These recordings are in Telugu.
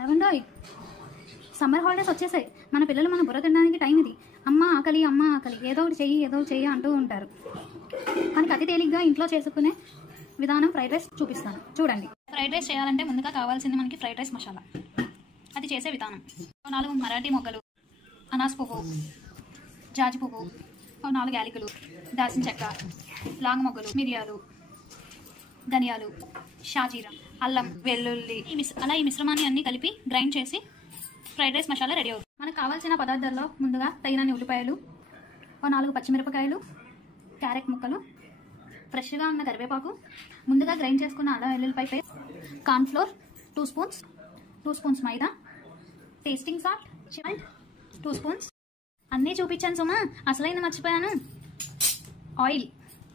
ఏమండో సమ్మర్ హాలిడేస్ వచ్చేసాయి. మన పిల్లలు మన బుర్ర తినడానికి టైం ఇది. అమ్మ ఆకలి అమ్మ ఆకలి, ఏదో ఒకటి చెయ్యి అంటూ ఉంటారు. మనకి అతి తేలిగ్గా ఇంట్లో చేసుకునే విధానం ఫ్రైడ్ రైస్ చూపిస్తాను చూడండి. ఫ్రైడ్ రైస్ చేయాలంటే ముందుగా కావాల్సింది మనకి ఫ్రైడ్ రైస్ మసాలా. అది చేసే విధానం: 4 మరాఠీ మొగ్గలు, అనాస్ పువ్వు, జాజి పువ్వు, 4 యాలకులు, దాల్చిన చెక్క, లాంగ్ మొగ్గలు, మిరియాలు, ధనియాలు, షాజీరా, అల్లం, వెల్లుల్లి, ఈ మిశ్రమాన్ని అన్ని కలిపి గ్రైండ్ చేసి ఫ్రైడ్ రైస్ మసాలా రెడీ అవుతుంది. మనకు కావాల్సిన పదార్థాల్లో ముందుగా తగినన్ని ఉల్లిపాయలు, 4 పచ్చిమిరపకాయలు, క్యారెట్ ముక్కలు, ఫ్రెష్గా ఉన్న కరివేపాకు, ముందుగా గ్రైండ్ చేసుకున్న అల్లం వెల్లుల్లిపాయ పేస్ట్, కార్న్ఫ్లోర్ 2 స్పూన్స్, 2 స్పూన్స్ మైదా, టేస్టింగ్ సాల్ట్ 2 స్పూన్స్. అన్నీ చూపించాను సుమా, అసలైన మర్చిపోయాను. Oil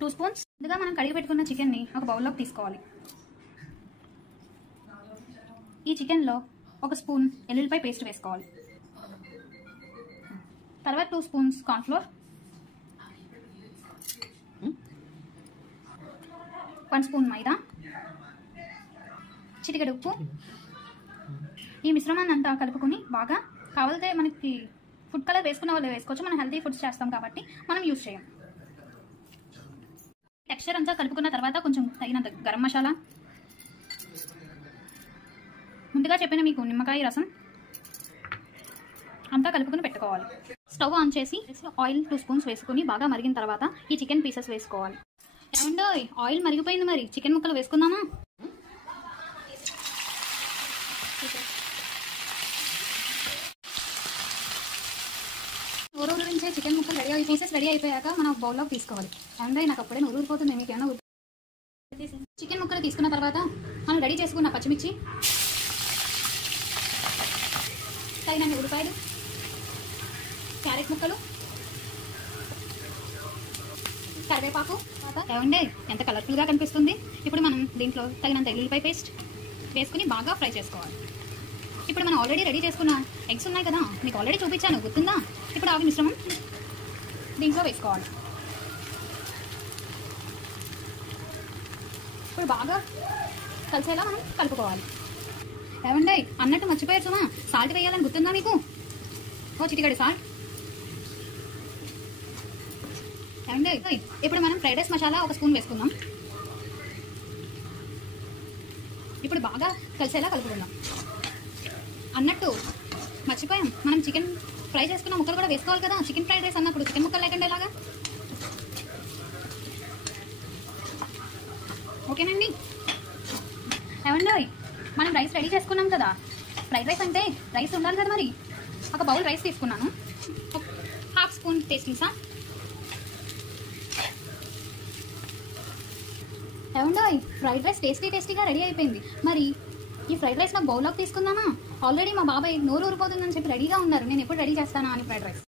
2 spoons. ముందుగా మనం కడిగి పెట్టుకున్న చికెన్ని ఒక బౌల్లోకి తీసుకోవాలి. ఈ చికెన్లో 1 స్పూన్ ఎల్లుల్లిపాయ పేస్ట్ వేసుకోవాలి. తర్వాత 2 స్పూన్స్ కార్న్ఫ్లోర్, 1 స్పూన్ మైదా, చిటికెడు ఉప్పు. ఈ మిశ్రమాన్ని అంతా కలుపుకొని బాగా, కావాలితే మనకి ఫుడ్ కలర్ వేసుకున్న వాళ్ళు వేసుకోవచ్చు. మనం హెల్తీ ఫుడ్స్ చేస్తాం కాబట్టి మనం యూజ్ చేయం. టెక్స్చర్ అంతా కలుపుకున్న తర్వాత కొంచెం తగినంత గరం మసాలా, ముందుగా చెప్పిన మీకు నిమ్మకాయ రసం అంతా కలుపుకొని పెట్టుకోవాలి. స్టవ్ ఆన్ చేసి ఆయిల్ 2 స్పూన్స్ వేసుకుని బాగా మరిగిన తర్వాత ఈ చికెన్ పీసెస్ వేసుకోవాలి. ఏమండో ఆయిల్ మరిగిపోయింది, మరి చికెన్ ముక్కలు వేసుకుందామా? ఊరు నుంచే చికెన్ ముక్కలు రెడీ అయ్యి పీసెస్ రెడీ అయిపోయాక మనం బౌల్లోకి తీసుకోవాలి. ఏమండో నాకు అప్పుడే ఊరిపోతుంది, మీకు ఏమైనా చికెన్ ముక్కలు తీసుకున్న తర్వాత మనం రెడీ చేసుకున్న పచ్చిమిర్చి, తగినన్ని ఉల్లిపాయలు, క్యారెట్ ముక్కలు, కరివేపాకు. ఏమండి ఎంత కలర్ఫుల్గా కనిపిస్తుంది. ఇప్పుడు మనం దీంట్లో తగినంత ఎల్లుల్లిపాయ పేస్ట్ వేసుకుని బాగా ఫ్రై చేసుకోవాలి. ఇప్పుడు మనం ఆల్రెడీ రెడీ చేసుకున్న ఎగ్స్ ఉన్నాయి కదా, మీకు ఆల్రెడీ చూపించాను, గుర్తుందా? ఇప్పుడు అవి మిశ్రమం దీంట్లో వేసుకోవాలి. ఇప్పుడు బాగా కలిసేలా మనం కలుపుకోవాలి. ఏమండి అన్నట్టు మర్చిపోయారు సుమా, సాల్ట్ వేయాలని గుర్తుందా మీకు? చిటికెడు సాల్ట్. ఏమండి ఇప్పుడు మనం ఫ్రైడ్ రైస్ మసాలా 1 స్పూన్ వేసుకుందాం. ఇప్పుడు బాగా కలిసేలా కలుపుకుందాం. అన్నట్టు మర్చిపోయాం, మనం చికెన్ ఫ్రై చేసుకున్న ముక్కలు కూడా వేసుకోవాలి కదా. చికెన్ ఫ్రైడ్ రైస్ అన్నప్పుడు చికెన్ ముక్కలు లేకుండా ఎలాగా? ఓకేనండి. ఏమండి మనం రైస్ రెడీ చేసుకున్నాం కదా, ఫ్రైడ్ రైస్ అంటే రైస్ ఉండాలి కదా. మరి 1 బౌల్ రైస్ తీసుకున్నాను, 1/2 స్పూన్ టేస్టింగ్ సాల్ట్. ఏమండో ఫ్రైడ్ రైస్ టేస్టీగా రెడీ అయిపోయింది. మరి ఈ ఫ్రైడ్ రైస్ నాకు బౌల్లోకి తీసుకుందామా? ఆల్రెడీ మా బాబాయ్ నోరు ఊరిపోతుందని చెప్పి రెడీగా ఉన్నారు. నేను ఎప్పుడు రెడీ చేస్తానా అని ఫ్రైడ్ రైస్.